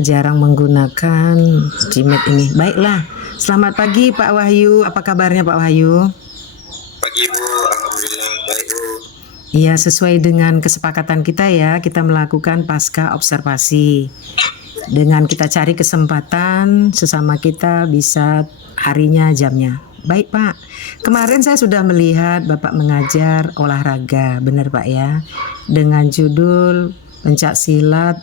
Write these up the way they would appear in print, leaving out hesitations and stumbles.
jarang menggunakan Gmail ini. Baiklah, selamat pagi Pak Wahyu. Apa kabarnya Pak Wahyu? Pagi Bu, alhamdulillah baik Bu. Iya, sesuai dengan kesepakatan kita ya, kita melakukan pasca observasi. Dengan kita cari kesempatan sesama kita bisa harinya, jamnya. Baik Pak, kemarin saya sudah melihat Bapak mengajar olahraga, benar Pak ya? Dengan judul pencak silat,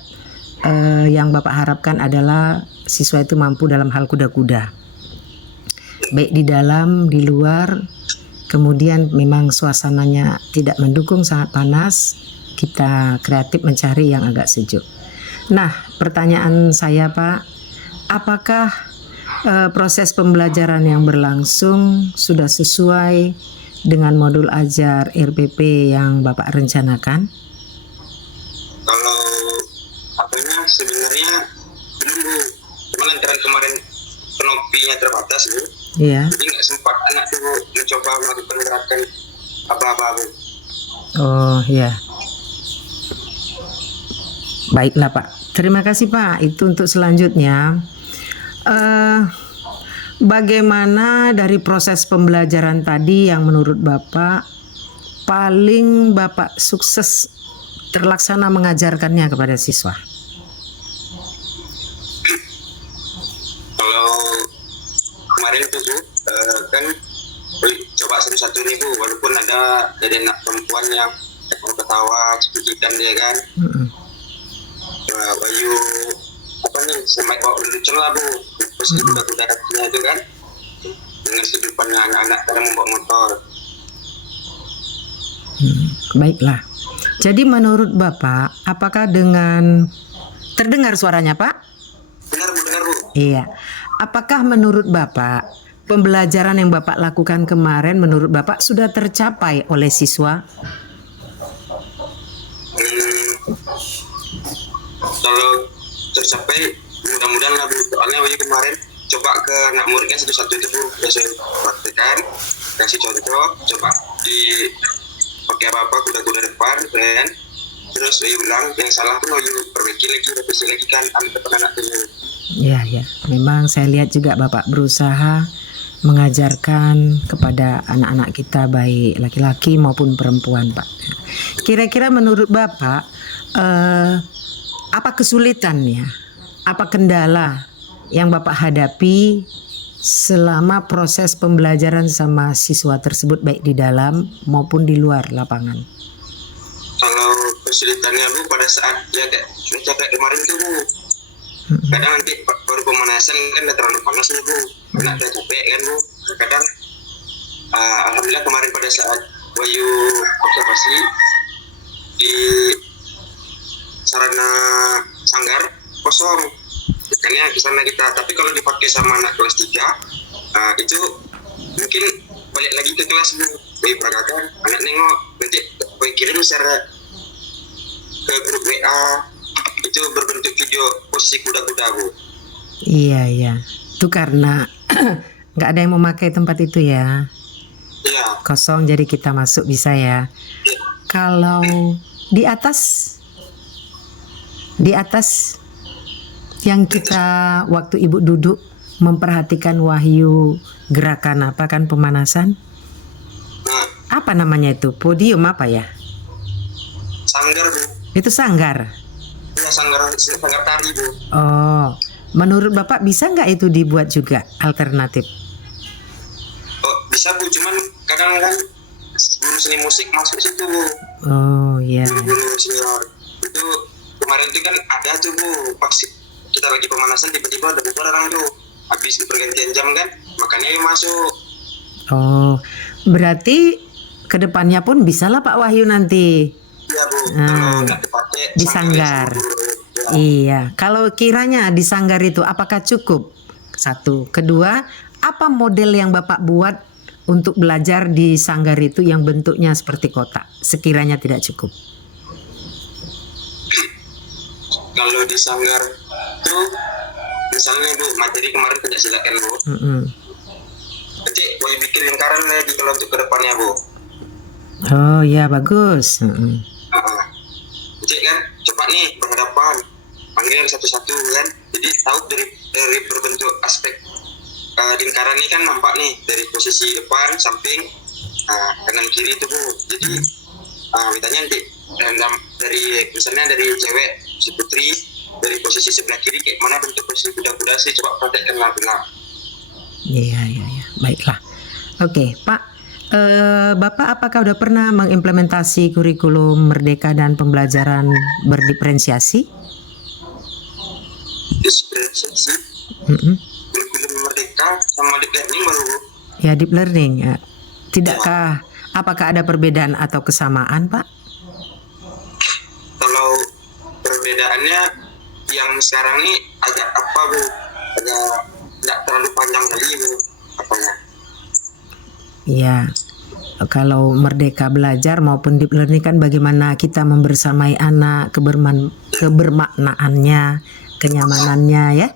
yang Bapak harapkan adalah siswa itu mampu dalam hal kuda-kuda. Baik di dalam, di luar, kemudian memang suasananya tidak mendukung, sangat panas, kita kreatif mencari yang agak sejuk. Nah, pertanyaan saya Pak, apakah proses pembelajaran yang berlangsung sudah sesuai dengan modul ajar RPP yang Bapak rencanakan? Kalau apanya sebenarnya belum Bu, cuma lantaran kemarin penopinya terbatas Bu, Iya. jadi nggak sempat anak tuh Bu mencoba melakukan gerakan apa-apa Bu. Oh ya. Baiklah Pak. Terima kasih Pak. Itu untuk selanjutnya. Bagaimana dari proses pembelajaran tadi yang menurut Bapak paling Bapak sukses terlaksana mengajarkannya kepada siswa? Kalau kemarin tuh Bu, kan coba satu-satu nih Bu, walaupun ada dari anak perempuan yang mau ketawa, cekikikan dia kan. Bayu apa nih, sampai bawa lelucon lah Bu, terus kuda-kuda kakinya itu kan, dengan kehidupannya anak-anak kadang membawa motor. Baiklah. Jadi menurut Bapak, apakah dengan terdengar suaranya Pak? Benar Bu. Iya. Apakah menurut Bapak pembelajaran yang Bapak lakukan kemarin menurut Bapak sudah tercapai oleh siswa? Kalau tercapai mudah-mudahan lah Bu, soalnya Bayu kemarin coba ke anak muridnya satu-satu itu Bu, saya praktekkan, kasih contoh, coba di pakai apa-apa kuda-kuda depan kan, terus Bayu ulang, yang salah pun Bayu perbaiki lagi, revisi lagi kan anak-anak itu. Ya, memang saya lihat juga Bapak berusaha mengajarkan kepada anak-anak kita baik laki-laki maupun perempuan Pak. Kira-kira menurut Bapak apa kesulitannya, apa kendala yang Bapak hadapi selama proses pembelajaran sama siswa tersebut baik di dalam maupun di luar lapangan? Kalau kesulitannya Bu, pada saat ya kayak kemarin tuh Bu, kadang nanti baru pemanasan kan udah terlalu panas nih Bu, udah capek kan Bu. Kadang alhamdulillah kemarin pada saat Bayu observasi di sarana sanggar kosong, makanya ke sana kita. Tapi kalau dipakai sama anak kelas 3, itu mungkin balik lagi ke kelas Bu, Bayu peragakan, anak nengok, nanti Bayu kirim secara ke grup WA, itu berbentuk video posisi kuda-kuda Bu. Iya. Itu karena nggak ada yang memakai tempat itu ya. Iya. Kosong jadi kita masuk bisa ya. Kalau di atas yang kita waktu Ibu duduk memperhatikan Wahyu gerakan apa kan pemanasan? Apa namanya itu? Podium apa ya? Sanggar Bu. Itu sanggar. Iya, sanggar tari Bu. Oh, menurut Bapak bisa nggak itu dibuat juga alternatif? Oh, bisa Bu, cuman kadang kan guru seni musik masuk situ Bu. Oh iya. Guru senior itu kemarin itu kan ada tuh Bu, pas kita lagi pemanasan tiba-tiba ada bubar orang tuh, habis pergantian jam kan, makanya dia masuk. Oh, berarti kedepannya pun bisa lah Pak Wahyu nanti. Iya Bu, kalau nggak dipakai Di sanggar. Ya. Iya, kalau kiranya di sanggar itu apakah cukup? Satu, kedua, apa model yang Bapak buat untuk belajar di sanggar itu yang bentuknya seperti kotak? Sekiranya tidak cukup. Kalau di sanggar tuh, misalnya Bu, materi kemarin tidak silakan Bu. Nanti boleh bikin lingkaran lagi kalau untuk kedepannya Bu. Oh ya bagus. Jadi kan, coba nih berhadapan, panggil satu-satu kan. Jadi tahu dari berbentuk aspek lingkaran ini kan nampak nih dari posisi depan, samping, kanan kiri itu Bu. Jadi mitanya nanti dari misalnya dari cewek si putri, dari posisi sebelah kiri kayak mana bentuk posisi kuda-kuda sih, coba praktekkan benar. Iya, baiklah. Oke, Pak. Bapak apakah udah pernah mengimplementasi kurikulum Merdeka dan pembelajaran berdiferensiasi? Diferensiasi, kurikulum Merdeka sama deep learning baru Bu. Ya, deep learning. Ya. Tidakkah, apakah ada perbedaan atau kesamaan, Pak? Kalau perbedaannya yang sekarang ini agak apa Bu? Agak tidak terlalu panjang kali Bu. Apanya? Ya, kalau Merdeka Belajar maupun Deep Learning kan bagaimana kita membersamai anak, kebermaknaannya, kenyamanannya ya.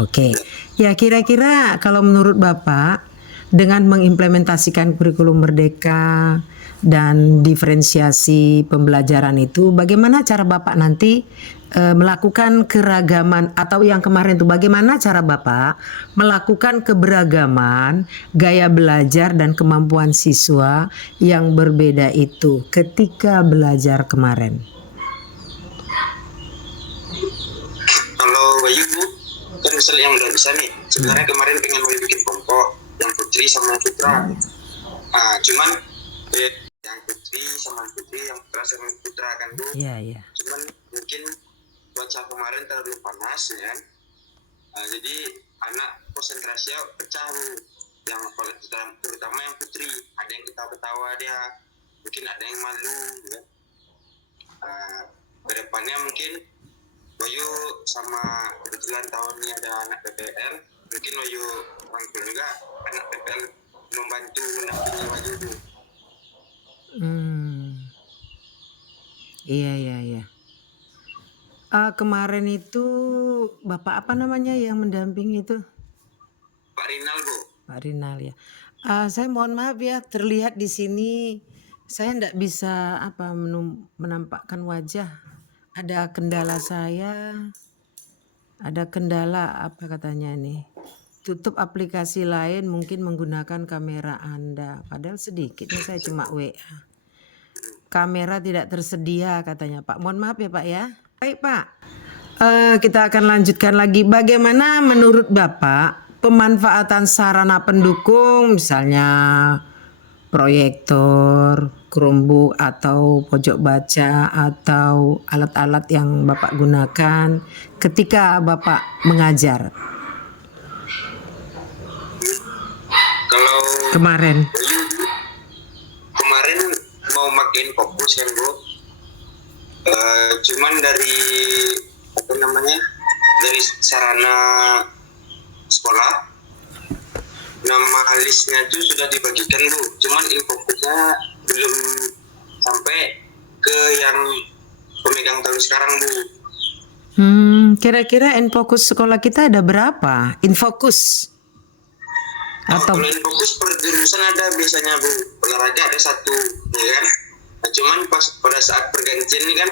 Oke. Ya, kira-kira kalau menurut Bapak dengan mengimplementasikan kurikulum Merdeka dan diferensiasi pembelajaran itu, bagaimana cara Bapak nanti melakukan keragaman, atau yang kemarin itu bagaimana cara Bapak melakukan keberagaman gaya belajar dan kemampuan siswa yang berbeda itu ketika belajar kemarin? Kalau Bayu Bu, kan misalnya yang udah bisa nih, sebenarnya kemarin pengen Bayu bikin kelompok yang putri sama yang putra. Cuman yang putri sama yang putri, yang putra sama yang putra kan Bu. Iya. Cuman mungkin cuaca kemarin terlalu panas ya. Jadi anak konsentrasinya pecah Bu. Yang terutama yang putri, ada yang ketawa dia, mungkin ada yang malu ya. Kedepannya mungkin Bayu sama kebetulan tahun ini ada anak PPL, mungkin Bayu rangkul juga anak PPL membantu mendampingi Bayu Bu. Iya. Kemarin itu Bapak apa namanya yang mendampingi itu? Pak Rinal Bu. Pak Rinal ya. Saya mohon maaf ya, terlihat di sini saya tidak bisa menampakkan wajah. Ada kendala saya. Ada kendala apa katanya ini? Tutup aplikasi lain mungkin menggunakan kamera Anda. Padahal sedikitnya saya cuma WA. Kamera tidak tersedia katanya Pak. Mohon maaf ya Pak ya. Baik Pak. Kita akan lanjutkan lagi. Bagaimana menurut Bapak pemanfaatan sarana pendukung, misalnya proyektor, Chromebook atau pojok baca atau alat-alat yang Bapak gunakan ketika Bapak mengajar? Kalau Kemarin mau makin fokus kan Bu. Cuman dari dari sarana sekolah, nama listnya itu sudah dibagikan Bu. Cuman infokusnya belum sampai ke yang pemegang tahun sekarang Bu. Kira-kira infokus sekolah kita ada berapa? Infokus? Atau Kalau infokus per jurusan ada biasanya Bu. Olahraga ada satu, ya kan? Nah, cuman pada saat pergantian ini kan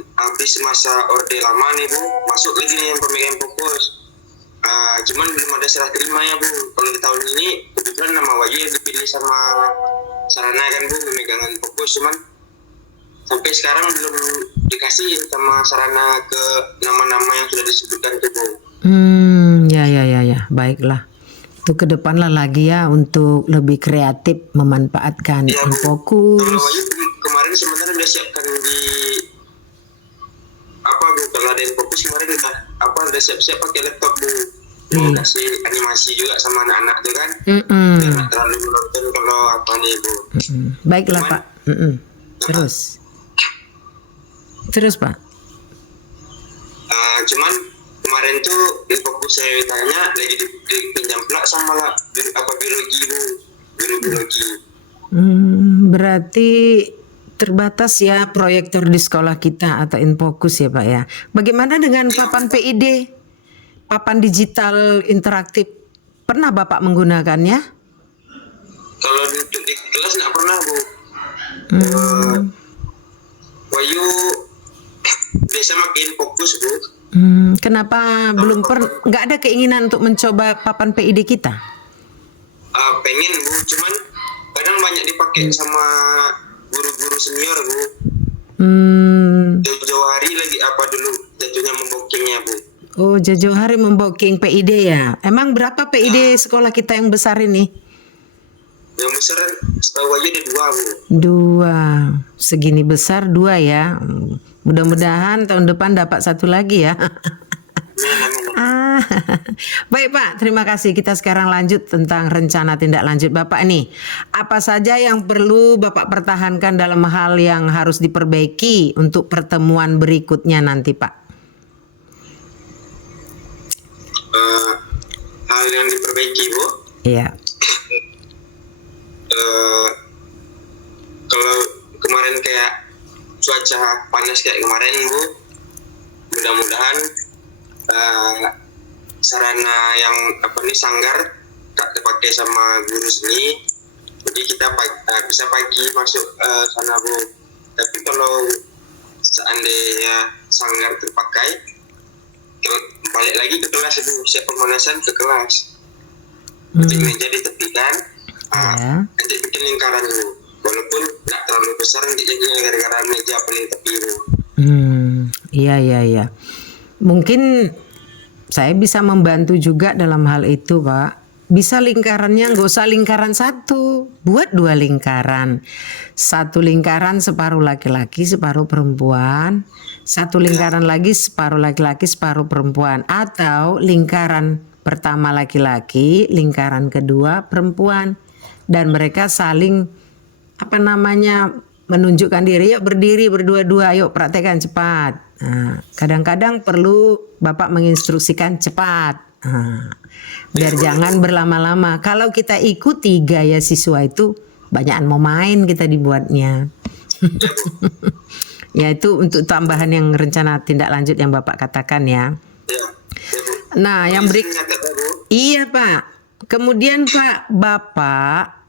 habis masa orde lama nih Bu, masuk lagi nih yang pemegang fokus. Cuman belum ada serah terima ya Bu. Kalau di tahun ini kebetulan nama Wahyu yang dipilih sama sarana kan Bu, pemegangan fokus, cuman sampai sekarang belum dikasih sama sarana ke nama-nama yang sudah disebutkan itu Bu. Ya, baiklah. Itu ke depan lah lagi ya untuk lebih kreatif memanfaatkan Ya, Bu. fokus. Kalau Wahyu kemarin sebenarnya udah siapkan di Bu, kalau ada yang fokus kemarin udah siap-siap pakai laptop Bu. Mau kasih animasi juga sama anak-anak tuh kan. Biar nggak terlalu menonton kalau apa nih Bu. Baiklah Pak. Terus Pak. Cuman kemarin tuh di fokus saya tanya lagi dipinjam pula sama biologi Bu, biologi. Berarti terbatas ya proyektor di sekolah kita atau infokus ya Pak ya. Bagaimana dengan papan PID, papan digital interaktif? Pernah Bapak menggunakannya? Kalau untuk di kelas nggak pernah Bu. Wahyu biasa makin fokus Bu. Kenapa belum nggak ada keinginan untuk mencoba papan PID kita? Pengen Bu, cuman kadang banyak dipakai sama guru-guru senior Bu. Jauh-jauh hari lagi apa dulu jatuhnya membokingnya Bu. Oh, jauh-jauh hari membooking PID ya. Emang berapa PID sekolah kita yang besar ini? Yang besar setahu aja ada 2 Bu. 2. Segini besar 2 ya. Mudah-mudahan tahun depan dapat 1 lagi ya. Baik Pak, terima kasih. Kita sekarang lanjut tentang rencana tindak lanjut Bapak nih. Apa saja yang perlu Bapak pertahankan dalam hal yang harus diperbaiki untuk pertemuan berikutnya nanti Pak? Hal yang diperbaiki Bu. Iya. Kalau kemarin kayak cuaca panas kayak kemarin Bu, mudah-mudahan sarana yang sanggar tak dipakai sama guru seni, jadi kita bisa pagi masuk sana Bu. Tapi kalau seandainya sanggar terpakai, balik lagi ke kelas Bu, siap pemanasan ke kelas. Jadi meja ditepikan, nanti bikin lingkaran Bu, walaupun nggak terlalu besar nanti jadinya gara-gara meja paling tepi Bu. Iya. Mungkin saya bisa membantu juga dalam hal itu Pak. Bisa lingkarannya nggak usah lingkaran 1, buat 2 lingkaran. 1 lingkaran separuh laki-laki, separuh perempuan. 1 lingkaran lagi separuh laki-laki, separuh perempuan. Atau lingkaran pertama laki-laki, lingkaran kedua perempuan. Dan mereka saling menunjukkan diri, yuk berdiri berdua-dua, yuk praktekkan cepat. Kadang-kadang perlu Bapak menginstruksikan cepat, biar jangan berlama-lama. Kalau kita ikuti gaya siswa itu, banyakan mau main kita dibuatnya. Ya itu untuk tambahan yang rencana tindak lanjut yang Bapak katakan ya. Nah yang iya Pak. Kemudian Pak, Bapak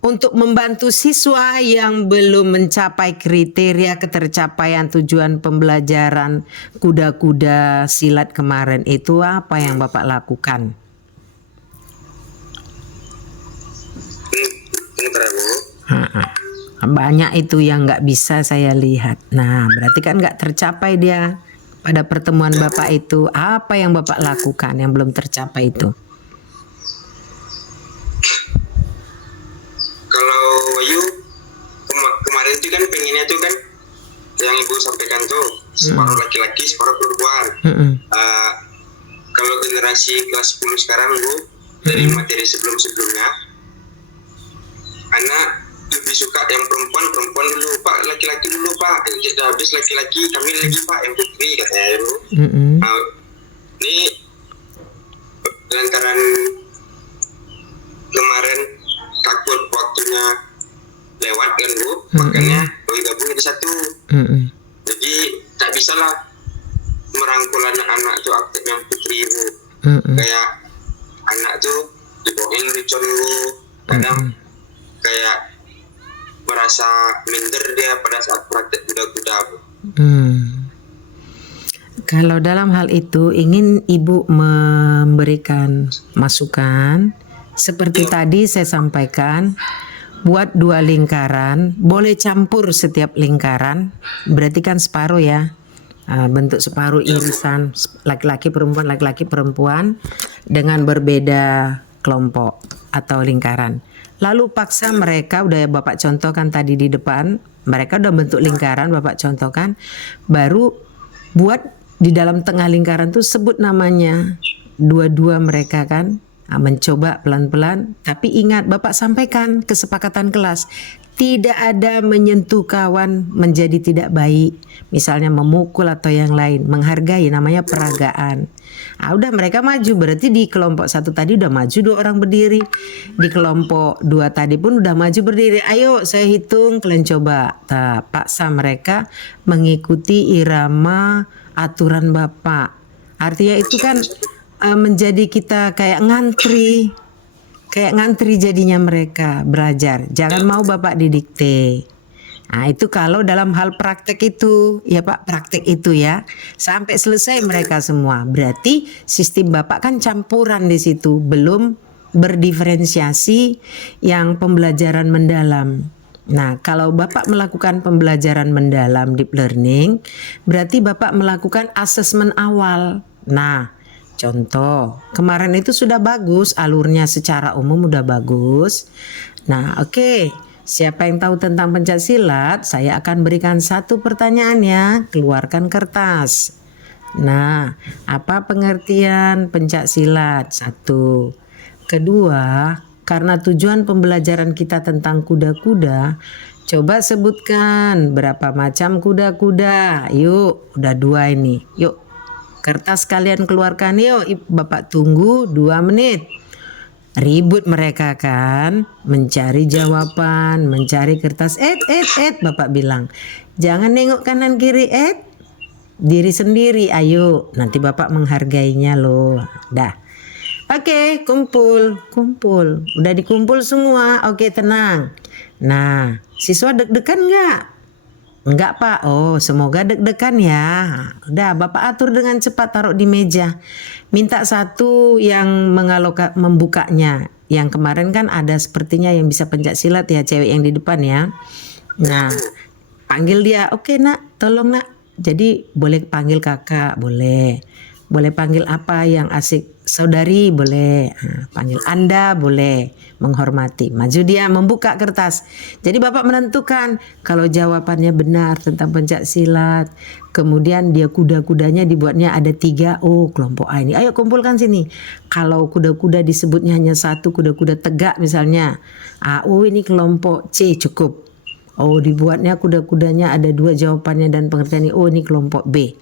untuk membantu siswa yang belum mencapai kriteria ketercapaian tujuan pembelajaran kuda-kuda silat kemarin itu apa yang Bapak lakukan? Banyak itu yang nggak bisa saya lihat. Nah berarti kan nggak tercapai dia pada pertemuan Bapak itu. Apa yang Bapak lakukan yang belum tercapai itu? Kemarin itu kan pengennya tuh kan yang Ibu sampaikan tuh separuh laki-laki separuh perempuan. Kalau generasi kelas 10 sekarang Bu, dari materi sebelumnya, anak lebih suka yang perempuan dulu Pak, laki-laki dulu Pak. Kita habis laki-laki, kami lagi Pak yang putri katanya Bu. Ini lantaran kemarin takut waktunya lewat kan Bu, makanya gabung jadi 1. Jadi tak bisa lah merangkul anak-anak tuh aktif yang putri Bu. Kayak anak tuh dibawain lucon Bu, kadang kayak merasa minder dia pada saat praktek kuda-kuda Bu. Kalau dalam hal itu ingin Ibu memberikan masukan seperti tadi saya sampaikan. Buat 2 lingkaran, boleh campur setiap lingkaran, berarti kan separuh ya, bentuk separuh irisan laki-laki perempuan dengan berbeda kelompok atau lingkaran. Lalu paksa mereka, udah Bapak contohkan tadi di depan, mereka udah bentuk lingkaran Bapak contohkan, baru buat di dalam tengah lingkaran tuh sebut namanya, 2 mereka kan. Mencoba pelan-pelan, tapi ingat Bapak sampaikan kesepakatan kelas, tidak ada menyentuh kawan menjadi tidak baik, misalnya memukul atau yang lain, menghargai, namanya peragaan. Udah mereka maju, berarti di kelompok 1 tadi udah maju 2 orang berdiri, di kelompok 2 tadi pun udah maju berdiri, ayo saya hitung kalian coba. Paksa mereka mengikuti irama aturan Bapak, artinya itu kan menjadi kita kayak ngantri jadinya mereka belajar. Jangan mau Bapak didikte. Nah, itu kalau dalam hal praktek itu, ya Pak, praktek itu ya, sampai selesai mereka semua. Berarti sistem Bapak kan campuran di situ, belum berdiferensiasi yang pembelajaran mendalam. Nah, kalau Bapak melakukan pembelajaran mendalam deep learning, berarti Bapak melakukan asesmen awal. Nah, contoh, kemarin itu sudah bagus, alurnya secara umum udah bagus. Nah, oke. Siapa yang tahu tentang pencak silat, saya akan berikan satu pertanyaan ya, keluarkan kertas. Nah, apa pengertian pencak silat? Satu. Kedua, karena tujuan pembelajaran kita tentang kuda-kuda, coba sebutkan berapa macam kuda-kuda. Yuk, udah 2 ini. Yuk, kertas kalian keluarkan yuk. Bapak tunggu 2 menit. Ribut mereka kan, mencari jawaban, mencari kertas. Bapak bilang, jangan nengok kanan kiri, diri sendiri, ayo. Nanti Bapak menghargainya loh. Dah. Oke, kumpul. Udah dikumpul semua, oke tenang. Nah, siswa deg-degan nggak? Enggak Pak, oh semoga deg-degan ya. Udah Bapak atur dengan cepat, taruh di meja. Minta satu yang membukanya. Yang kemarin kan ada sepertinya yang bisa pencak silat ya, cewek yang di depan ya. Nah, panggil dia, oke nak, tolong nak. Jadi boleh panggil kakak, boleh. Boleh panggil apa yang asik, saudari boleh. Nah, panggil Anda boleh, menghormati. Maju dia membuka kertas. Jadi Bapak menentukan kalau jawabannya benar tentang pencak silat. Kemudian dia kuda-kudanya dibuatnya ada 3. Oh kelompok A ini. Ayo kumpulkan sini. Kalau kuda-kuda disebutnya hanya 1, kuda-kuda tegak misalnya. Oh ini kelompok C cukup. Oh dibuatnya kuda-kudanya ada 2 jawabannya dan pengertiannya. Oh ini kelompok B.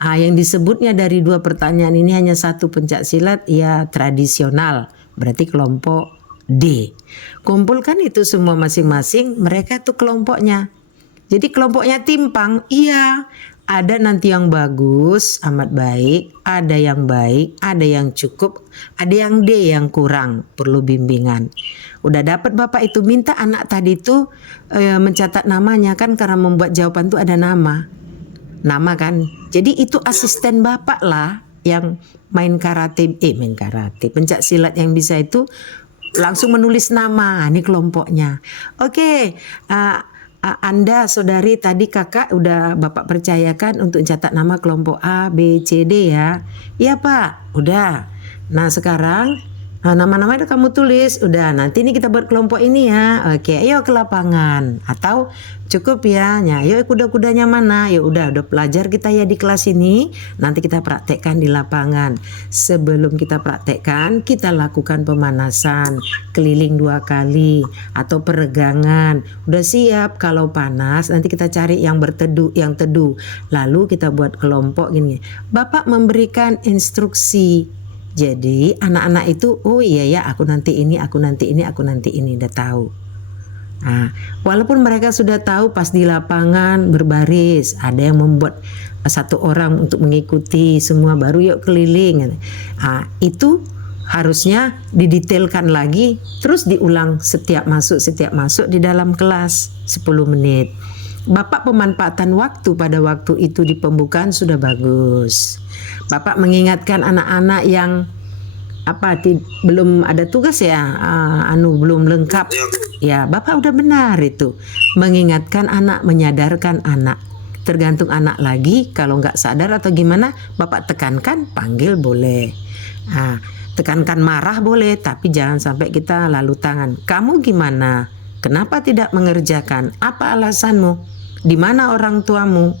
Yang disebutnya dari 2 pertanyaan ini hanya 1 pencak silat, ya tradisional. Berarti kelompok D. Kumpulkan itu semua masing-masing, mereka tuh kelompoknya. Jadi kelompoknya timpang, iya. Ada nanti yang bagus, amat baik, ada yang baik, ada yang cukup, ada yang D yang kurang, perlu bimbingan. Udah dapat Bapak itu, minta anak tadi tuh mencatat namanya kan, karena membuat jawaban tuh ada nama kan. Jadi itu asisten Bapak lah yang main karate, pencak silat yang bisa itu langsung menulis nama, ini kelompoknya. Oke, Anda saudari tadi kakak udah Bapak percayakan untuk catat nama kelompok A, B, C, D ya. Iya Pak, udah. Nah sekarang nama-nama itu kamu tulis. Udah, nanti ini kita buat kelompok ini ya. Oke, ayo ke lapangan. Atau cukup ya. Ayo kuda-kudanya mana? Ya udah belajar kita ya di kelas ini. Nanti kita praktekkan di lapangan. Sebelum kita praktekkan, kita lakukan pemanasan, keliling 2 kali atau peregangan. Udah siap, kalau panas nanti kita cari yang teduh. Lalu kita buat kelompok gini. Bapak memberikan instruksi. Jadi anak-anak itu, oh iya ya, aku nanti ini, udah tahu. Nah, walaupun mereka sudah tahu, pas di lapangan berbaris, ada yang membuat 1 orang untuk mengikuti semua, baru yuk keliling. Nah, itu harusnya didetailkan lagi, terus diulang setiap masuk di dalam kelas 10 menit. Bapak pemanfaatan waktu pada waktu itu di pembukaan sudah bagus. Bapak mengingatkan anak-anak yang belum ada tugas ya, belum lengkap. Ya, Bapak udah benar itu. Mengingatkan anak, menyadarkan anak. Tergantung anak lagi, kalau nggak sadar atau gimana, Bapak tekankan, panggil boleh. Tekankan marah boleh, tapi jangan sampai kita lalu tangan. Kamu gimana? Kenapa tidak mengerjakan? Apa alasanmu? Di mana orang tuamu?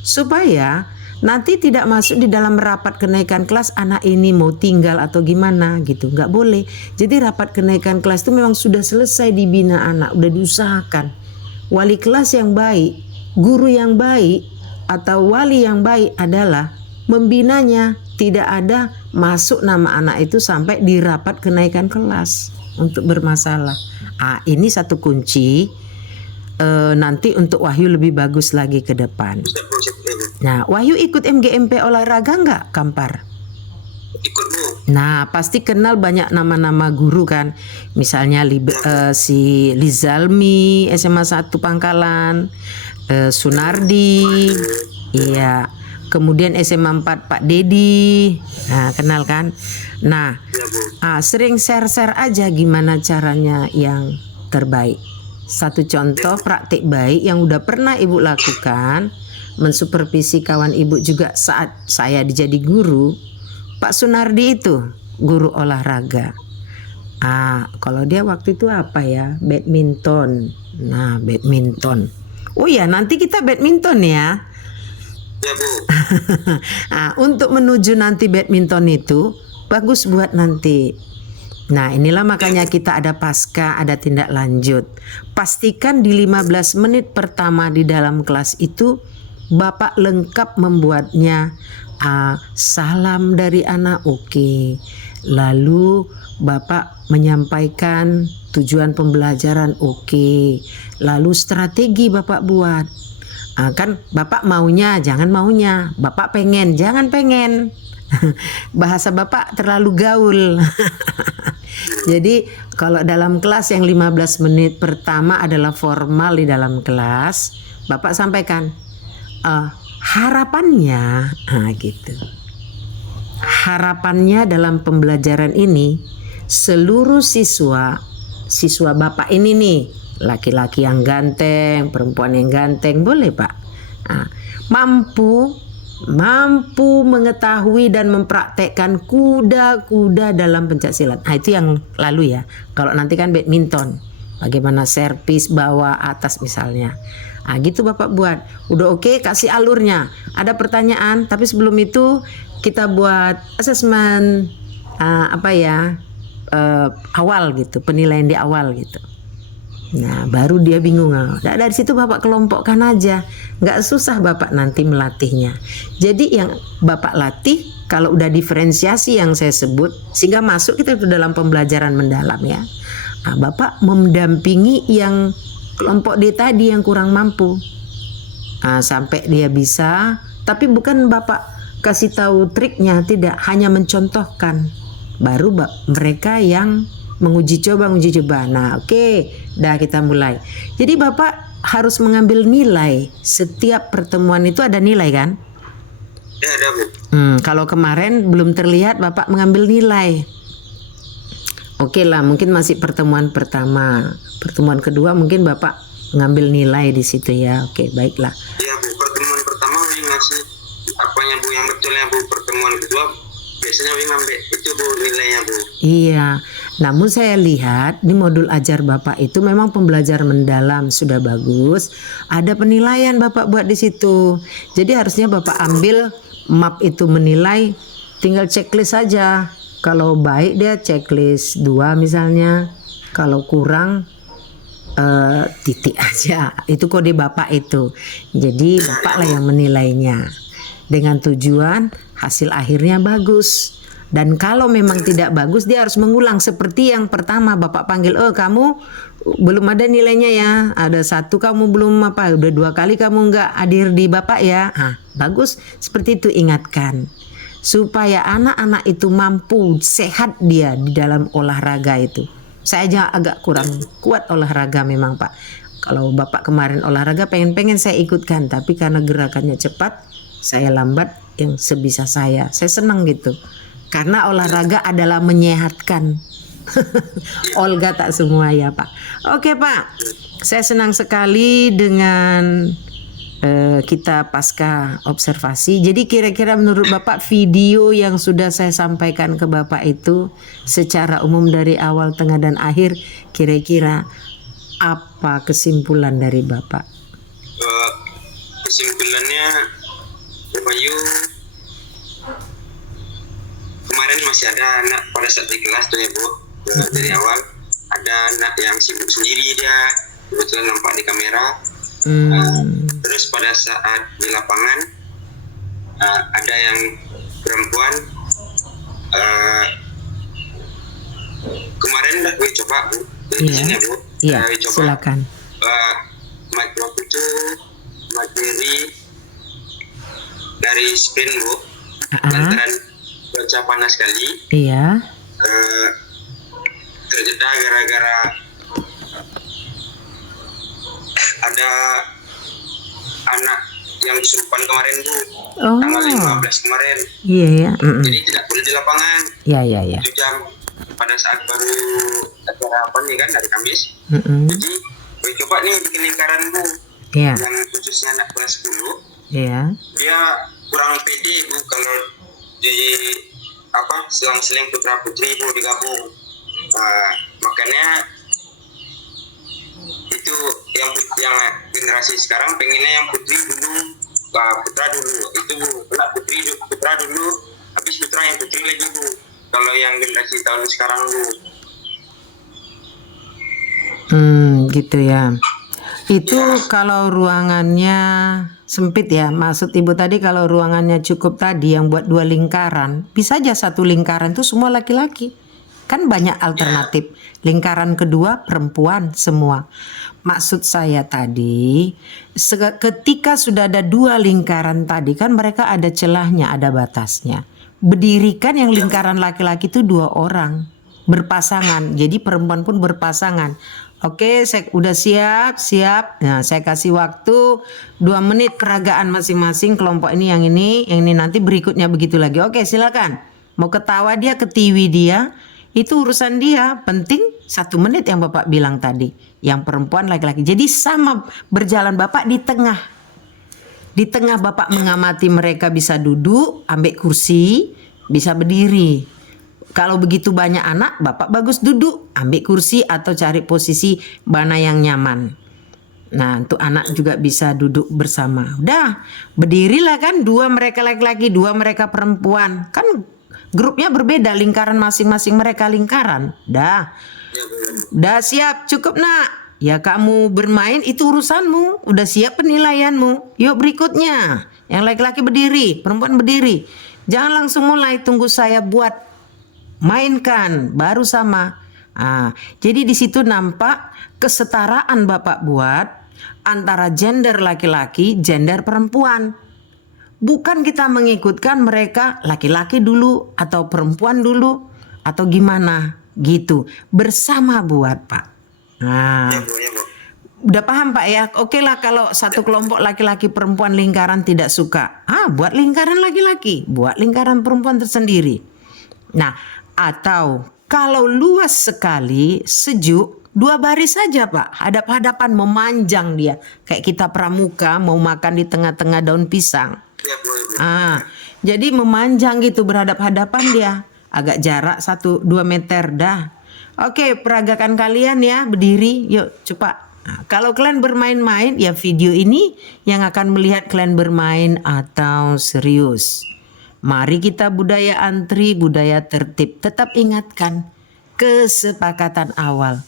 Supaya nanti tidak masuk di dalam rapat kenaikan kelas anak ini mau tinggal atau gimana gitu, nggak boleh. Jadi rapat kenaikan kelas itu memang sudah selesai dibina anak, udah diusahakan. Wali kelas yang baik, guru yang baik atau wali yang baik adalah membinanya, tidak ada masuk nama anak itu sampai di rapat kenaikan kelas untuk bermasalah. Ini satu kunci. Nanti untuk Wahyu lebih bagus lagi ke depan. Nah, Wahyu ikut MGMP olahraga nggak, Kampar? ikut Bu. Nah, pasti kenal banyak nama-nama guru kan. Misalnya si Lizalmi SMA 1 Pangkalan, Sunardi, iya. Kemudian SMA 4 Pak Dedi. Nah, kenal kan? Nah, Ya Bu. sering share-share aja gimana caranya yang terbaik. Satu contoh praktik baik yang udah pernah Ibu lakukan, mensupervisi kawan Ibu juga saat saya dijadi guru. Pak Sunardi itu guru olahraga. Kalau dia waktu itu apa ya? Badminton. Nah, badminton. Oh ya, nanti kita badminton ya. Ya Bu. Untuk menuju nanti badminton itu bagus buat nanti. Nah, inilah makanya kita ada pasca, ada tindak lanjut. Pastikan di 15 menit pertama di dalam kelas itu Bapak lengkap membuatnya. Salam dari anak, oke. Lalu Bapak menyampaikan tujuan pembelajaran, oke. Lalu strategi Bapak buat. Kan Bapak maunya, jangan maunya. Bapak pengen, jangan pengen. Bahasa Bapak terlalu gaul. Jadi kalau dalam kelas yang 15 menit pertama adalah formal di dalam kelas, Bapak sampaikan harapannya, gitu. Harapannya dalam pembelajaran ini seluruh siswa Bapak ini nih, laki-laki yang ganteng, perempuan yang ganteng, boleh Pak, mampu mengetahui dan mempraktekkan kuda-kuda dalam pencaksilat. Itu yang lalu ya. Kalau nanti kan badminton, bagaimana servis bawah atas misalnya. Gitu Bapak buat. Udah oke, kasih alurnya. Ada pertanyaan, tapi sebelum itu kita buat asesmen awal gitu, penilaian di awal gitu. Nah, baru dia bingung. Dari situ Bapak kelompokkan aja. Nggak susah Bapak nanti melatihnya. Jadi yang Bapak latih, kalau udah diferensiasi yang saya sebut, sehingga masuk kita itu dalam pembelajaran mendalam ya. Bapak mendampingi yang kelompok D tadi yang kurang mampu. Sampai dia bisa, tapi bukan Bapak kasih tahu triknya, tidak, hanya mencontohkan. Baru mereka yang menguji coba. Nah, oke, dah kita mulai. Jadi Bapak harus mengambil nilai. Setiap pertemuan itu ada nilai kan? Ya ada Bu. Kalau kemarin belum terlihat Bapak mengambil nilai. Oke lah, mungkin masih pertemuan pertama. Pertemuan kedua mungkin Bapak mengambil nilai di situ ya. Oke, baiklah. Ya Bu, pertemuan pertama ngasih apanya Bu yang betulnya Bu. Pertemuan kedua biasanya ngambil itu Bu nilainya Bu. Iya. Namun saya lihat di modul ajar Bapak itu memang pembelajaran mendalam sudah bagus. Ada penilaian Bapak buat di situ. Jadi harusnya Bapak ambil map itu menilai, tinggal checklist saja. Kalau baik dia checklist 2 misalnya. Kalau kurang titik aja. Itu kode Bapak itu. Jadi Bapak lah yang menilainya. Dengan tujuan hasil akhirnya bagus. Dan kalau memang tidak bagus, dia harus mengulang seperti yang pertama Bapak panggil, kamu belum ada nilainya ya, ada 1 kamu belum udah 2 kali kamu nggak hadir di Bapak ya. Bagus, seperti itu ingatkan. Supaya anak-anak itu mampu, sehat dia di dalam olahraga itu. Saya aja agak kurang kuat olahraga memang Pak. Kalau Bapak kemarin olahraga pengen saya ikutkan, tapi karena gerakannya cepat, saya lambat yang sebisa saya. Saya senang gitu. Karena olahraga adalah menyehatkan. Olga tak semua ya Pak. Oke Pak, saya senang sekali dengan kita pasca observasi. Jadi kira-kira menurut Bapak video yang sudah saya sampaikan ke Bapak itu secara umum dari awal, tengah dan akhir, kira-kira apa kesimpulan dari Bapak? Kesimpulannya Bapak Yu, kemarin masih ada anak pada saat di kelas tuh ya Bu, dari awal ada anak yang sibuk sendiri, dia kebetulan nampak di kamera. Terus pada saat di lapangan ada yang perempuan, kemarin udah gue coba Bu di sini Bu. Iya, silakan. Waktu itu materi dari spin Bu, lantaran cuaca panas sekali. Iya. Terjeda gara-gara ada anak yang kesurupan kemarin Bu, Oh. tanggal 15 kemarin. Iya ya. Jadi tidak boleh di lapangan. Iya iya iya. 7 jam pada saat baru acara apa nih kan hari Kamis. Jadi gue coba nih bikin lingkaran Bu, Iya. yang khususnya anak kelas 10. Iya. Dia kurang pede Bu kalau di selang-seling putra putri Bu digabung. Makanya itu yang generasi sekarang pengennya yang putri dulu, putra dulu. Itu Bu, enggak putra dulu, habis putra yang putri lagi Bu. Kalau yang generasi tahun sekarang Bu. Gitu ya. Itu kalau ruangannya sempit ya. Maksud Ibu tadi kalau ruangannya cukup tadi yang buat 2 lingkaran, bisa aja 1 lingkaran itu semua laki-laki. Kan banyak alternatif. Lingkaran kedua perempuan semua. Maksud saya tadi, ketika sudah ada 2 lingkaran tadi kan mereka ada celahnya, ada batasnya. Berdirikan yang lingkaran laki-laki itu 2 orang berpasangan. Jadi perempuan pun berpasangan. Oke, saya udah siap. Nah, saya kasih waktu 2 menit peragaan masing-masing, kelompok ini yang ini nanti berikutnya begitu lagi. Oke, silakan. Mau ketawa dia, ketiwi dia, itu urusan dia. Penting 1 menit yang Bapak bilang tadi. Yang perempuan laki-laki. Jadi sama berjalan Bapak di tengah. Di tengah Bapak mengamati mereka bisa duduk, ambil kursi, bisa berdiri. Kalau begitu banyak anak, Bapak bagus duduk, ambil kursi atau cari posisi mana yang nyaman. Nah, untuk anak juga bisa duduk bersama. Udah, berdirilah kan, 2 mereka laki-laki, 2 mereka perempuan. Kan grupnya berbeda, lingkaran masing-masing mereka lingkaran. Dah siap, cukup nak. Ya kamu bermain itu urusanmu, udah siap penilaianmu. Yuk berikutnya, yang laki-laki berdiri, perempuan berdiri. Jangan langsung mulai, tunggu saya buat. Mainkan baru sama. Jadi di situ nampak kesetaraan Bapak buat antara gender laki-laki, gender perempuan. Bukan kita mengikutkan mereka laki-laki dulu atau perempuan dulu atau gimana gitu. Bersama buat Pak. Udah paham Pak ya? Oke lah kalau satu kelompok laki-laki perempuan lingkaran tidak suka. Buat lingkaran laki-laki, buat lingkaran perempuan tersendiri. Nah, atau kalau luas sekali, sejuk, 2 baris saja Pak. Hadap-hadapan memanjang dia. Kayak kita pramuka mau makan di tengah-tengah daun pisang. Jadi memanjang gitu berhadap-hadapan dia. Agak jarak 1-2 meter dah. Oke, peragakan kalian ya, berdiri. Yuk, cepat. Kalau kalian bermain-main, ya video ini yang akan melihat kalian bermain atau serius. Mari kita budaya antri, budaya tertib. Tetap ingatkan kesepakatan awal.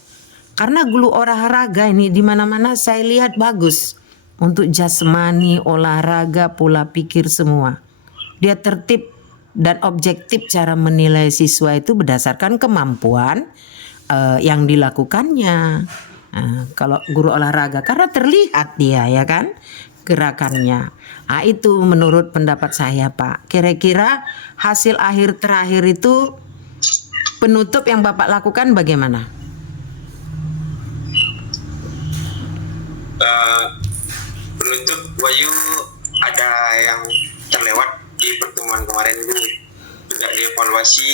Karena guru olahraga ini di mana-mana saya lihat bagus. Untuk jasmani, olahraga, pola pikir semua. Dia tertib dan objektif cara menilai siswa itu berdasarkan kemampuan yang dilakukannya. Kalau guru olahraga karena terlihat dia ya kan gerakannya. Itu menurut pendapat saya Pak. Kira-kira hasil akhir terakhir itu penutup yang Bapak lakukan bagaimana? Penutup Wahyu ada yang terlewat di pertemuan kemarin Bu. Tidak dievaluasi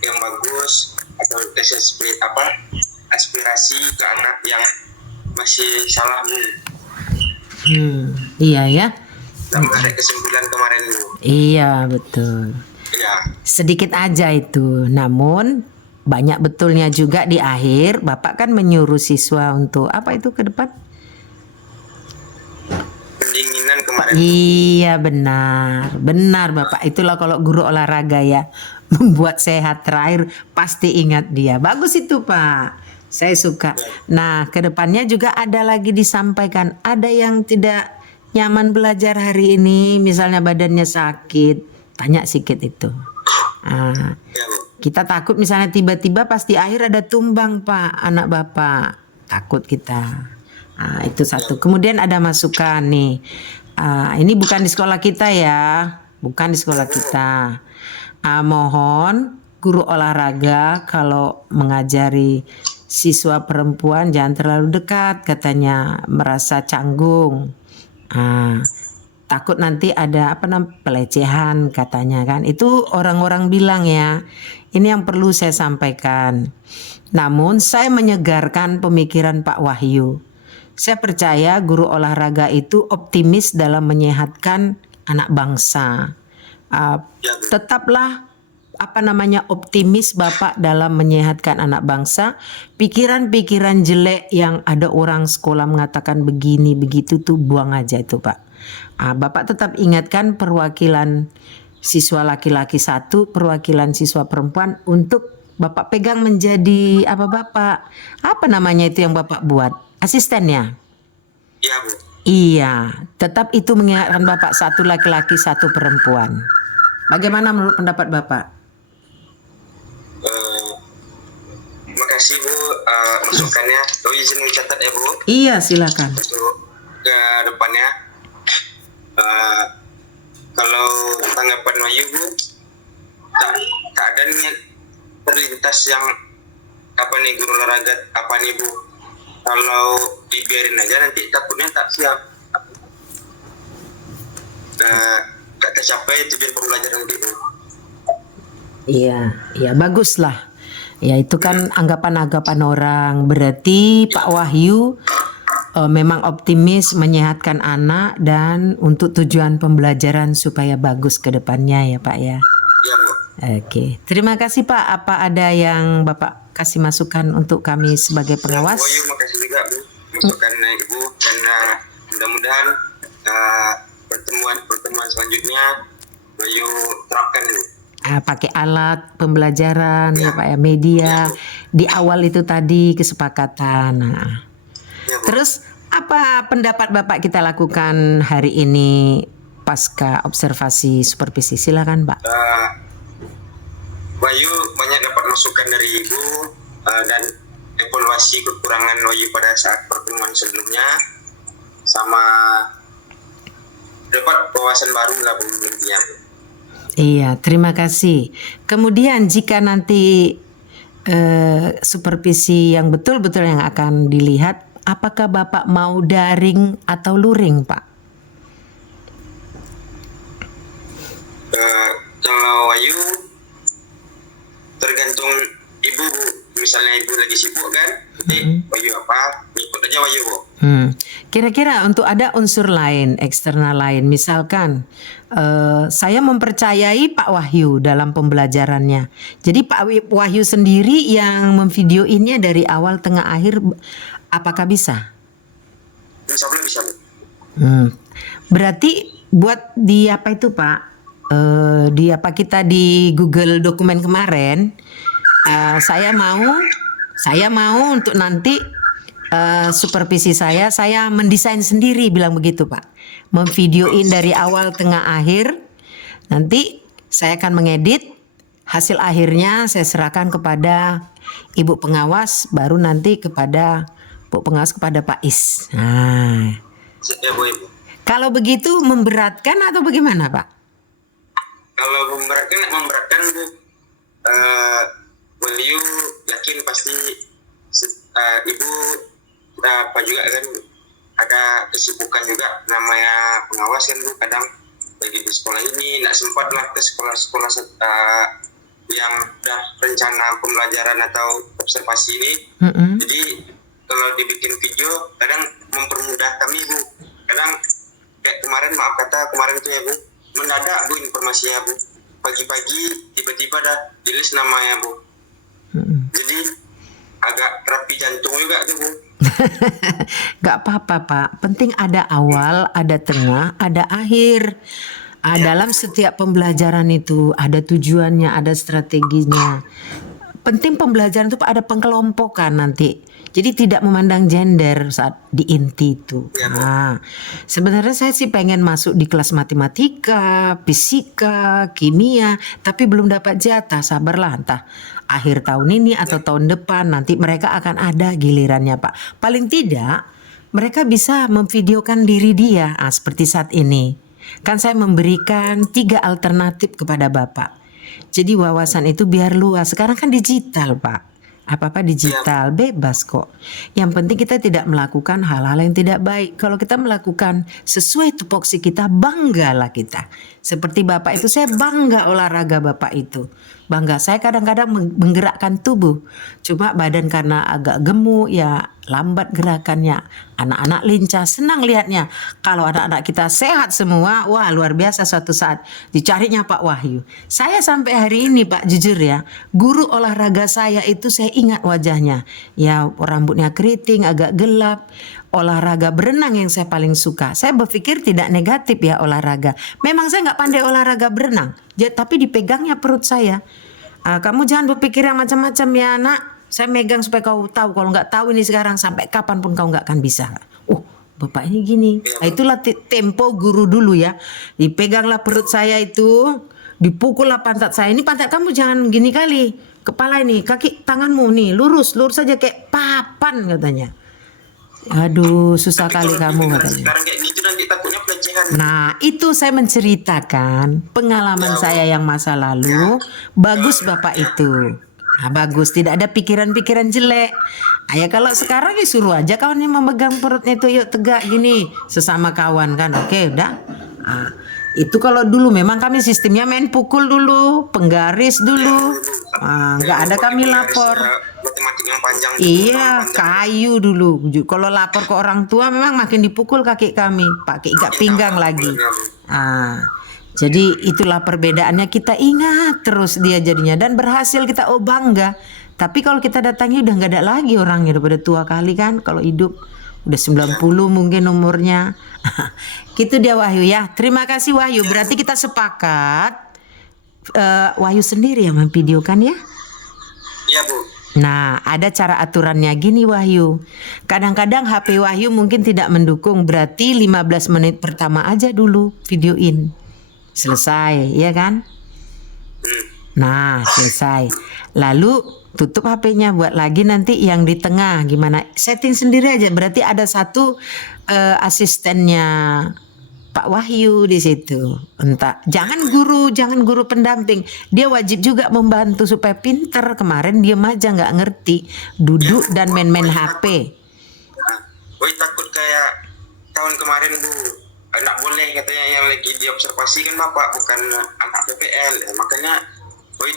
yang bagus atau aspirasi ke anak yang masih salah Bu. Iya ya. Sampai kesimpulan kemarin Bu. Iya betul. Ya. Sedikit aja itu. Namun banyak betulnya juga di akhir. Bapak kan menyuruh siswa untuk apa itu ke depan? Pendinginan kemarin. Iya benar Bapak. Itulah kalau guru olahraga ya. Membuat sehat terakhir pasti ingat dia. Bagus itu Pak. Saya suka. Nah, kedepannya juga ada lagi disampaikan. Ada yang tidak nyaman belajar hari ini, misalnya badannya sakit, tanya sikit itu. Kita takut misalnya tiba-tiba pas di akhir ada tumbang Pak, anak Bapak. Takut kita. Itu satu. Kemudian ada masukan nih. Ini bukan di sekolah kita ya, bukan di sekolah kita. Mohon guru olahraga kalau mengajari siswa perempuan jangan terlalu dekat, katanya merasa canggung. Ah, takut nanti ada pelecehan katanya kan. Itu orang-orang bilang ya. Ini yang perlu saya sampaikan. Namun saya menyegarkan pemikiran Pak Wahyu. Saya percaya guru olahraga itu optimis dalam menyehatkan anak bangsa. Tetaplah optimis Bapak dalam menyehatkan anak bangsa. Pikiran-pikiran jelek yang ada orang sekolah mengatakan begini begitu tuh buang aja itu Pak. Bapak tetap ingatkan perwakilan siswa laki-laki 1, perwakilan siswa perempuan untuk Bapak pegang menjadi apa Bapak? Apa namanya itu yang Bapak buat? Asistennya? Iya Bu. Iya, tetap itu mengingatkan Bapak 1 laki-laki 1 perempuan. Bagaimana menurut pendapat Bapak? Makasih Bu masukannya. Izin mencatat ya Bu. Iya silakan. Untuk ke depannya. Kalau tanggapan Wahyu Bu, tak ada niat terlintas yang guru olahraga nih Bu. Kalau dibiarin aja nanti takutnya tak siap. Tak tercapai tujuan pembelajaran nanti Bu. Iya, baguslah. Ya itu kan anggapan-anggapan orang. Berarti Pak Wahyu memang optimis menyehatkan anak dan untuk tujuan pembelajaran supaya bagus ke depannya ya Pak ya. Iya Bu. Oke, terima kasih Pak. Apa ada yang Bapak kasih masukan untuk kami sebagai pengawas? Wahyu, makasih juga Bu masukan Ibu dan mudah-mudahan pertemuan selanjutnya Wahyu terapkan Bu. Pakai alat pembelajaran ya Pak ya, media di awal itu tadi kesepakatan. Terus apa pendapat Bapak kita lakukan hari ini pasca observasi supervisi? Silakan Pak. Wahyu banyak dapat masukan dari Ibu dan evaluasi kekurangan Wahyu pada saat pertemuan sebelumnya, sama dapat wawasan baru lah Bu intinya. Iya, terima kasih. Kemudian jika nanti supervisi yang betul-betul yang akan dilihat, apakah Bapak mau daring atau luring, Pak? Kalau Wahyu tergantung Ibu, Bu. Misalnya Ibu lagi sibuk kan, nanti Wahyu apa, ikut aja Wahyu Bu. Kira-kira untuk ada unsur lain, eksternal lain, misalkan saya mempercayai Pak Wahyu dalam pembelajarannya. Jadi Pak Wahyu sendiri yang memvideoinnya dari awal, tengah, akhir, apakah bisa? Insya Allah bisa Bu. Berarti buat di apa itu Pak? Di apa kita di Google dokumen kemarin, saya mau untuk nanti supervisi saya mendesain sendiri, bilang begitu Pak. Memvideoin dari awal, tengah, akhir. Nanti saya akan mengedit, hasil akhirnya saya serahkan kepada Ibu pengawas, baru nanti kepada Bu pengawas, kepada Pak Is. Nah, Ya Bu, Ibu. kalau begitu memberatkan atau bagaimana Pak? Kalau memberatkan Bu, Wahyu yakin pasti Ibu apa juga kan ada kesibukan juga, namanya pengawas kan Bu, kadang lagi di sekolah ini nggak sempat lah ke sekolah-sekolah yang udah rencana pembelajaran atau observasi ini. Jadi kalau dibikin video kadang mempermudah kami Bu, kadang kayak kemarin itu ya Bu, mendadak Bu informasinya Bu, pagi-pagi tiba-tiba dah di list namanya Bu. Jadi agak terapi jantung juga tuh Bu. Gak apa-apa Pak, penting ada awal, ada tengah, ada akhir. Dalam setiap pembelajaran itu ada tujuannya, ada strateginya. Penting pembelajaran itu ada pengkelompokan nanti. Jadi tidak memandang gender saat di inti itu. Nah, sebenarnya saya sih pengen masuk di kelas matematika, fisika, kimia, tapi belum dapat jatah. Sabarlah, entah akhir tahun ini atau tahun depan nanti mereka akan ada gilirannya Pak. Paling tidak mereka bisa memvideokan diri dia, seperti saat ini. Kan saya memberikan 3 alternatif kepada Bapak. Jadi wawasan itu biar luas. Sekarang kan digital, Pak. Apa-apa digital, bebas kok. Yang penting kita tidak melakukan hal-hal yang tidak baik. Kalau kita melakukan sesuai tupoksi kita, banggalah kita. Seperti Bapak itu, saya bangga olahraga Bapak itu. Bangga, saya kadang-kadang menggerakkan tubuh. Cuma badan karena agak gemuk, ya lambat gerakannya. Anak-anak lincah, senang lihatnya. Kalau anak-anak kita sehat semua, wah luar biasa suatu saat. Dicarinya Pak Wahyu. Saya sampai hari ini Pak, jujur ya, guru olahraga saya itu saya ingat wajahnya. Ya rambutnya keriting, agak gelap. Olahraga berenang yang saya paling suka. Saya berpikir tidak negatif ya olahraga. Memang saya nggak pandai olahraga berenang, tapi dipegangnya perut saya. Kamu jangan berpikir yang macam-macam ya nak. Saya megang supaya kau tahu. Kalau nggak tahu ini sekarang sampai kapanpun kau nggak akan bisa. Bapak ini gini. Nah, itulah tempo guru dulu ya. Dipeganglah perut saya itu, dipukullah pantat saya. Ini pantat kamu jangan gini kali. Kepala ini, kaki tanganmu nih lurus saja kayak papan katanya. Aduh, susah kali kamu katanya. Sekarang kayak gitu nanti takutnya pelecehan. Nah, itu saya menceritakan pengalaman saya yang masa lalu. Bagus Bapak itu. Nah, bagus, tidak ada pikiran-pikiran jelek. Ya kalau sekarang ya suruh aja kawannya memegang perutnya itu, yuk tegak gini, sesama kawan kan. Oke, udah. Itu kalau dulu memang kami sistemnya main pukul dulu, penggaris dulu. Nggak ada kami lapor. Matematik yang panjang. Iya, kayu dulu. Kalau lapor ke orang tua memang makin dipukul kaki kami, pakai ikat pinggang lagi. Jadi itulah perbedaannya, kita ingat terus dia jadinya dan berhasil kita bangga. Tapi kalau kita datangi udah nggak ada lagi orangnya, udah pada tua kali kan kalau hidup. Udah 90 mungkin umurnya. Gitu dia Wahyu ya. Terima kasih Wahyu. Berarti kita sepakat Wahyu sendiri yang memvideokan ya? Iya Bu. Nah, ada cara aturannya gini Wahyu. Kadang-kadang HP Wahyu mungkin tidak mendukung, berarti 15 menit pertama aja dulu videoin. Selesai, ya kan? Nah, selesai. Lalu tutup HP-nya, buat lagi nanti yang di tengah gimana? Setting sendiri aja. Berarti ada satu asistennya Pak Wahyu di situ. Entah, jangan guru pendamping. Dia wajib juga membantu supaya pinter. Kemarin diam aja nggak ngerti, duduk dan main-main HP. Woi takut kayak tahun kemarin Bu. Nggak boleh katanya yang lagi diobservasi kan Bapak, bukan anak PPL. Makanya woi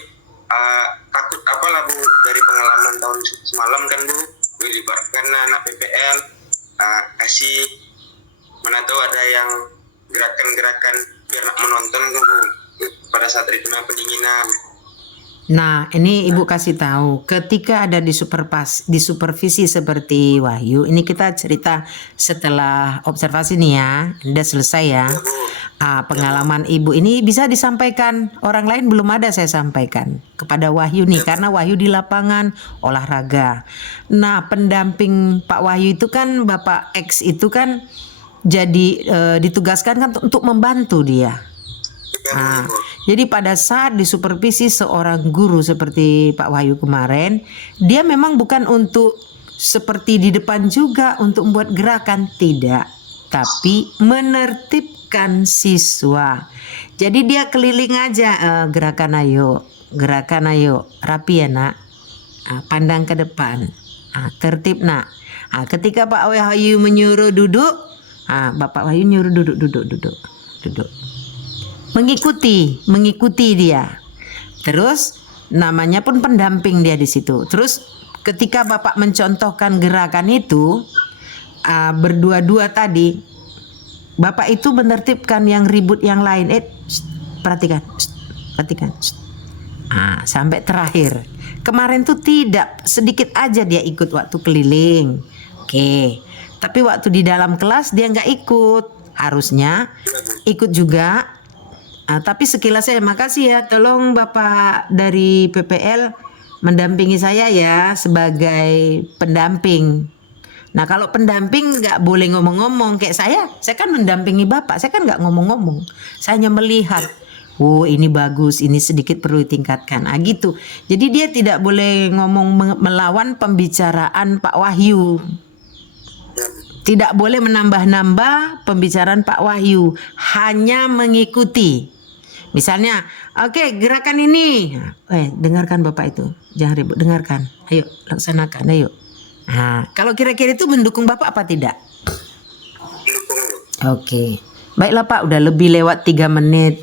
takut apalah Bu, dari pengalaman tahun semalam kan Bu, dilibatkan anak PPL, kasih mana tahu ada yang gerakan-gerakan biar nak menonton Bu pada saat ritme pendinginan. Nah, ini Ibu kasih tahu, ketika ada di supervisi seperti Wahyu, ini kita cerita setelah observasi nih ya, udah selesai ya. Pengalaman Ibu ini bisa disampaikan, orang lain belum ada saya sampaikan kepada Wahyu nih, karena Wahyu di lapangan olahraga. Nah, pendamping Pak Wahyu itu kan Bapak X itu kan jadi ditugaskan kan untuk membantu dia. Jadi pada saat disupervisi seorang guru seperti Pak Wahyu kemarin, dia memang bukan untuk seperti di depan juga untuk membuat gerakan, tidak, tapi menertibkan siswa. Jadi dia keliling aja, gerakan ayo, rapi ya nak, pandang ke depan, tertib nak. Ketika Pak Wahyu menyuruh duduk, Bapak Wahyu nyuruh duduk. Mengikuti dia. Terus namanya pun pendamping dia di situ. Terus ketika Bapak mencontohkan gerakan itu berdua-dua tadi, Bapak itu menertibkan yang ribut yang lain. Perhatikan. Sampai terakhir. Kemarin tuh tidak, sedikit aja dia ikut waktu keliling. Oke. Tapi waktu di dalam kelas dia nggak ikut. Harusnya ikut juga. Tapi sekilas saya makasih ya, tolong Bapak dari PPL mendampingi saya ya sebagai pendamping. Nah kalau pendamping nggak boleh ngomong-ngomong kayak saya kan mendampingi Bapak, saya kan nggak ngomong-ngomong, saya hanya melihat. Ini bagus, ini sedikit perlu ditingkatkan. Gitu. Jadi dia tidak boleh ngomong melawan pembicaraan Pak Wahyu. Tidak boleh menambah-nambah pembicaraan Pak Wahyu, hanya mengikuti. Misalnya, oke gerakan ini. Dengarkan Bapak itu. Jangan ribut, dengarkan. Ayo, laksanakan, ayo. Nah, kalau kira-kira itu mendukung Bapak apa tidak? Dukung. Oke. Baiklah Pak, udah lebih lewat 3 menit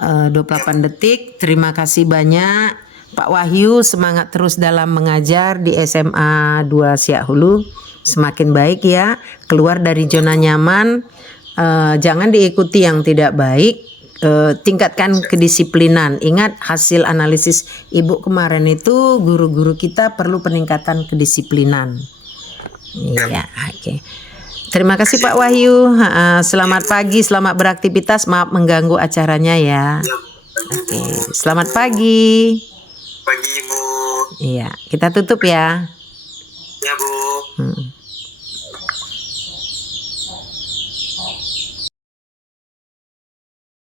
28 detik. Terima kasih banyak. Pak Wahyu semangat terus dalam mengajar di SMA 2 Siak Hulu. Semakin baik ya. Keluar dari zona nyaman. Jangan diikuti yang tidak baik. Tingkatkan kedisiplinan. Ingat hasil analisis Ibu kemarin itu guru-guru kita perlu peningkatan kedisiplinan. Iya, oke. Terima kasih Pak Wahyu. Selamat pagi, selamat beraktivitas. Maaf mengganggu acaranya ya. Oke, selamat pagi. Pagi Ibu. Iya, kita tutup ya.